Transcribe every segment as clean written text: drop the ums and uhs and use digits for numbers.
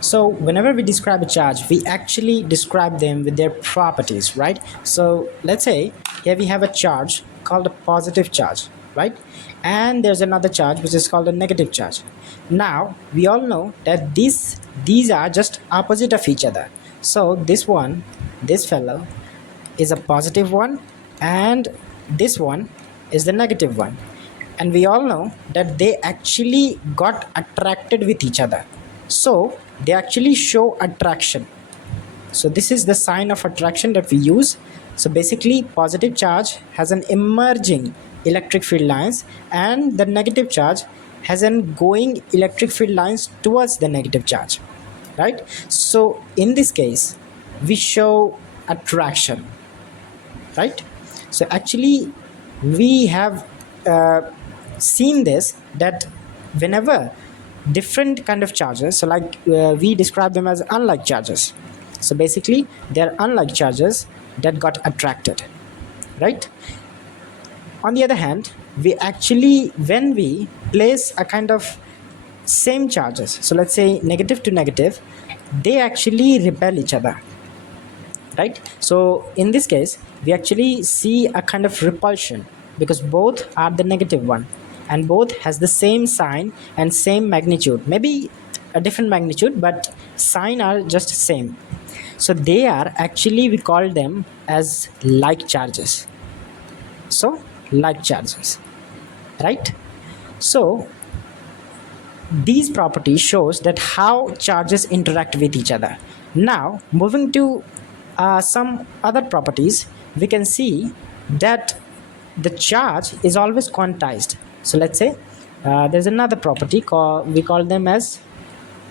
So whenever we describe a charge, we actually describe them with their properties, right? So let's say here we have a charge called a positive charge, right? And there's another charge which is called a negative charge. Now we all know that these are just opposite of each other. So this fellow is a positive one, and this one is the negative one. And we all know that they actually got attracted with each other, so they actually show attraction. So this is the sign of attraction that we use. So basically positive charge has an emerging electric field lines, and the negative charge has an going electric field lines towards the negative charge, right? So in this case we show attraction, right? So actually we have seen this, that whenever different kind of charges, so like we describe them as unlike charges. So basically they are unlike charges that got attracted, right? On the other hand, we actually, when we place a kind of same charges, so let's say negative to negative, they actually repel each other, right? So in this case we actually see a kind of repulsion, because both are the negative one, and both has the same sign and same magnitude, maybe a different magnitude, but sign are just same. So they are actually, we call them as like charges. So like charges, right? So these properties shows that how charges interact with each other. Now moving to some other properties, we can see that the charge is always quantized. So let's say there's another property we call them as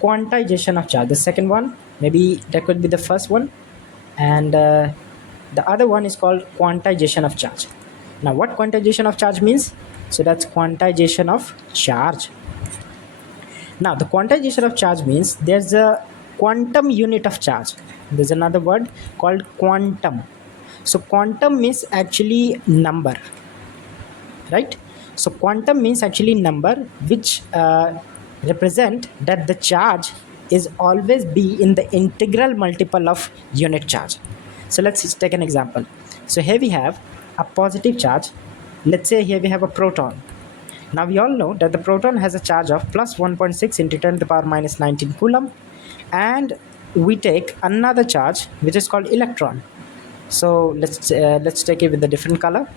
quantization of charge. The second one, maybe that could be the first one, and the other one is called quantization of charge. Now what quantization of charge means? So that's quantization of charge. Now the quantization of charge means there's a quantum unit of charge. There's another word called quantum. So quantum means actually number, right? So quantum means actually number, which represent that the charge is always be in the integral multiple of unit charge. So let's take an example. So here we have a positive charge. Let's say here we have a proton. Now we all know that the proton has a charge of plus 1.6 into 10 to the power minus 19 coulomb, and we take another charge which is called electron. So let's take it with a different color.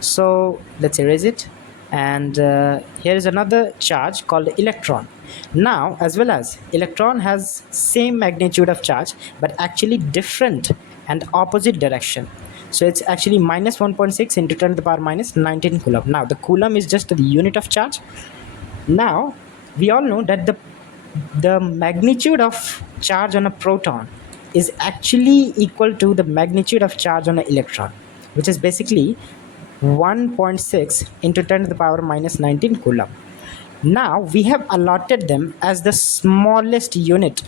So let's erase it, and here is another charge called electron. Now as well as electron has same magnitude of charge, but actually different and opposite direction. So it's actually minus 1.6 into 10 to the power minus 19 coulomb. Now the coulomb is just the unit of charge. Now we all know that the magnitude of charge on a proton is actually equal to the magnitude of charge on an electron, which is basically 1.6 into 10 to the power minus 19 coulomb. Now we have allotted them as the smallest unit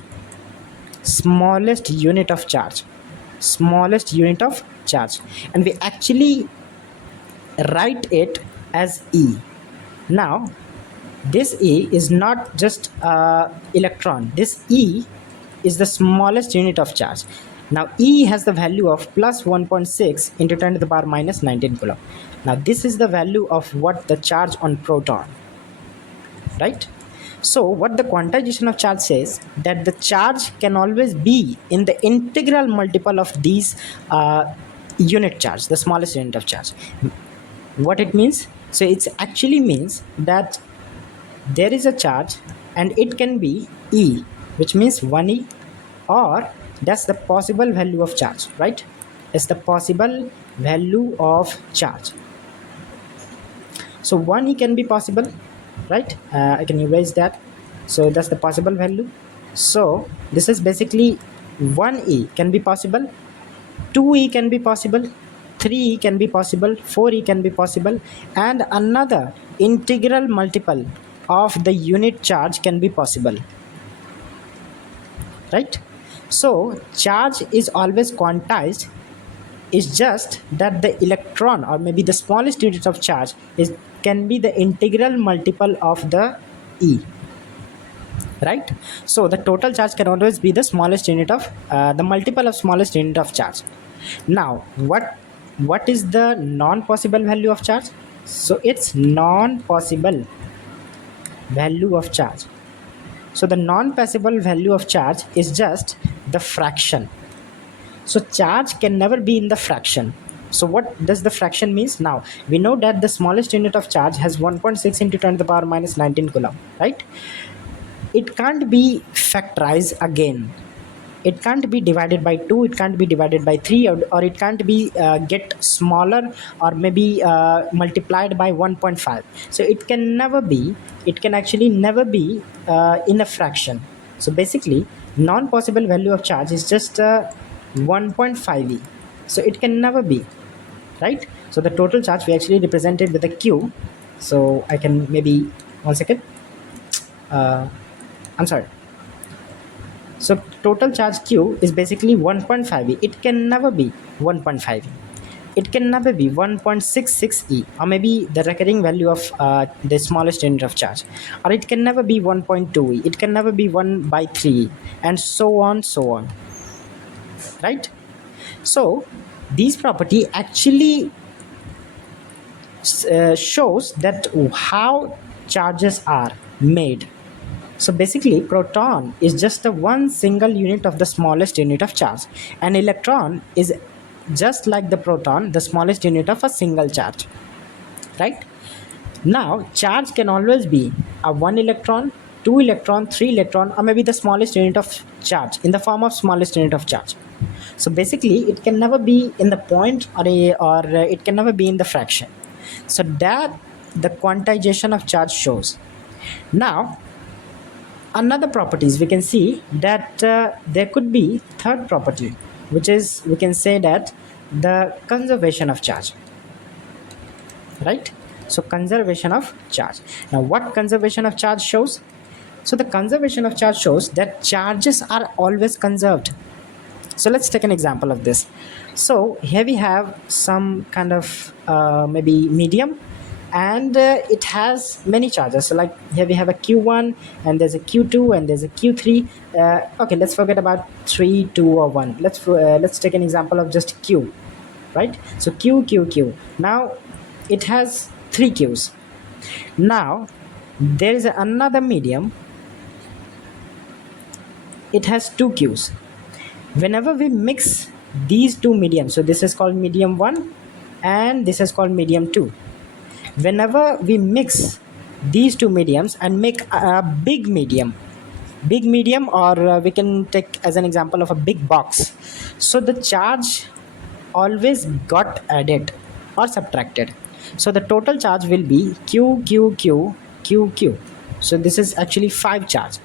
of charge, and we actually write it as E. Now this E is not just electron. This E is the smallest unit of charge. Now E has the value of plus 1.6 into 10 to the power minus 19 coulomb. Now this is the value of what the charge on proton, right? So what the quantization of charge says, that the charge can always be in the integral multiple of these unit charge, the smallest unit of charge. What it means? So it actually means that there is a charge and it can be E, which means 1E, or that's the possible value of charge, right? It's the possible value of charge. So 1E can be possible, right? I can erase that. So that's the possible value. So this is basically 1E can be possible, 2E can be possible, 3E can be possible, 4E can be possible, and another integral multiple of the unit charge can be possible, right? So charge is always quantized. It's just that the electron, or maybe the smallest unit of charge, can be the integral multiple of the E. right? So the total charge can always be the smallest unit of the multiple of smallest unit of charge. Now what is the non-possible value of charge? So it's non-possible value of charge. So the non-possible value of charge is just the fraction. So charge can never be in the fraction. So what does the fraction means? Now we know that the smallest unit of charge has 1.6 into 10 to the power minus 19 coulomb, right? It can't be factorized again. It can't be divided by 2, it can't be divided by 3, or it can't be get smaller, or maybe multiplied by 1.5. So it can actually never be in a fraction. So basically non-possible value of charge is just 1.5e. So it can never be, right? So the total charge we actually represented with a q. So I can maybe, one second, I'm sorry. So total charge q is basically 1.5e. It can never be 1.5e. It can never be 1.66e, or maybe the recurring value of the smallest unit of charge, or it can never be 1.2e. It can never be 1 by 3e, and so on, right? So these property actually shows that how charges are made. So basically proton is just a one single unit of the smallest unit of charge, and electron is just like the proton, the smallest unit of a single charge, right? Now charge can always be a 1 electron, 2 electron, 3 electron, or maybe the smallest unit of charge in the form of smallest unit of charge. So basically it can never be in the point, or it can never be in the fraction. So that the quantization of charge shows. Now another properties we can see that there could be third property, which is, we can say that the conservation of charge, right? So conservation of charge. Now what conservation of charge shows? So the conservation of charge shows that charges are always conserved. So let's take an example of this. So here we have some kind of maybe medium, and it has many charges. So like here we have a q1, and there's a q2, and there's a q3. Okay, let's forget about 3, 2, or 1. Let's take an example of just q, right? So q. Now it has 3 q's. Now there is another medium, it has 2 q's. Whenever we mix these two mediums, so this is called medium 1 and this is called medium 2. Whenever we mix these two mediums and make a big medium, or we can take as an example of a big box, so the charge always got added or subtracted. So the total charge will be q. So this is actually 5 charge.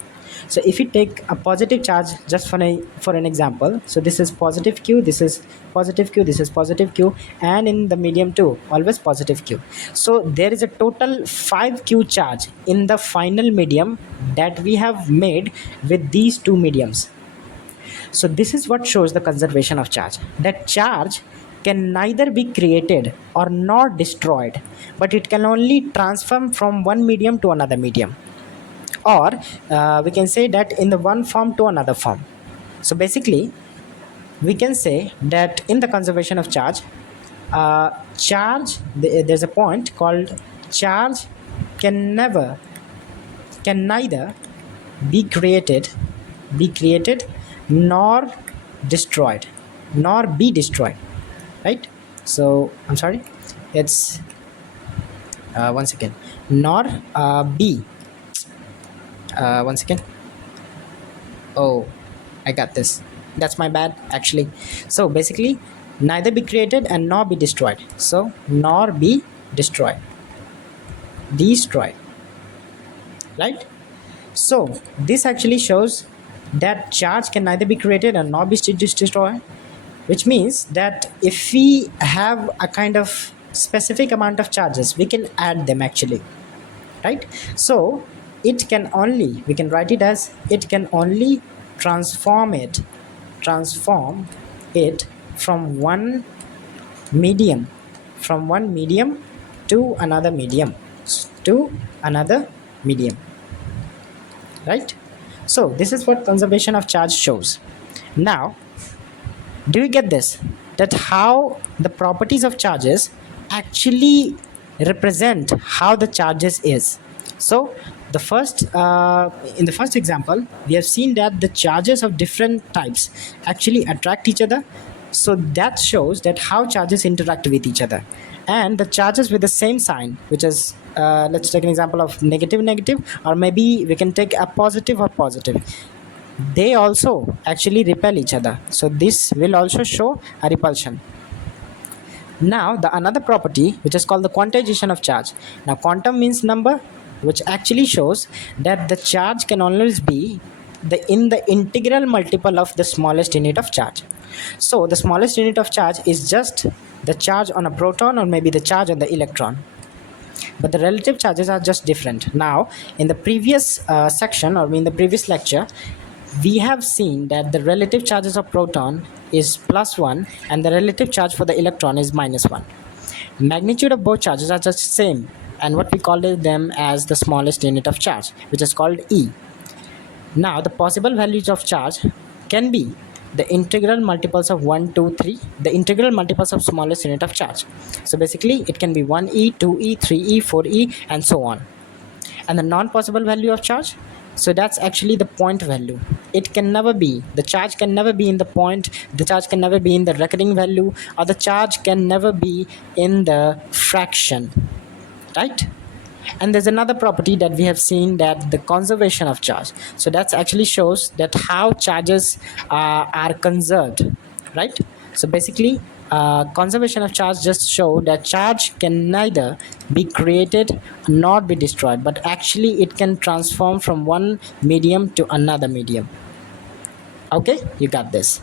So if we take a positive charge, just for an example, so this is positive q, this is positive q, this is positive q, and in the medium 2 always positive q. So there is a total 5 q charge in the final medium that we have made with these two mediums. So this is what shows the conservation of charge, that charge can neither be created or nor destroyed, but it can only transform from one medium to another medium, or we can say that in the one form to another form. So basically we can say that in the conservation of charge, there's a point called charge can neither be created nor destroyed, right? So I'm sorry, it's once again, nor be once again, oh, I got this, that's my bad actually. So basically neither be created and nor be destroyed. So nor be destroyed, right? So this actually shows that charge can neither be created and nor be destroyed, which means that if we have a kind of specific amount of charges, we can add them actually, right? So we can write it as it can only transform it from one medium to another medium, right? So this is what conservation of charge shows. Now, do you get this? That how the properties of charges actually represent how the charges is. So the first in the first example, we have seen that the charges of different types actually attract each other. So that shows that how charges interact with each other. And the charges with the same sign, which is let's take an example of negative negative, or maybe we can take a positive or positive, they also actually repel each other. So this will also show a repulsion. Now the another property, which is called the quantization of charge. Now quantum means number, which actually shows that the charge can always be the integral multiple of the smallest unit of charge. So the smallest unit of charge is just the charge on a proton, or maybe the charge on the electron, but the relative charges are just different. Now in the previous section, or in the previous lecture, we have seen that the relative charges of proton is +1 and the relative charge for the electron is -1. Magnitude of both charges are just same, and what we call them as the smallest unit of charge, which is called E. Now the possible values of charge can be the integral multiples of 1, 2, 3, the integral multiples of smallest unit of charge. So basically it can be 1e, 2e, 3e, 4e, and so on. And the non-possible value of charge, so that's actually the point value. It can never be, the charge can never be in the point, the charge can never be in the recurring value, or the charge can never be in the fraction, right? And there's another property that we have seen, that the conservation of charge. So that actually shows that how charges are conserved, right? So basically conservation of charge just show that charge can neither be created nor be destroyed, but actually it can transform from one medium to another medium. Okay, you got this.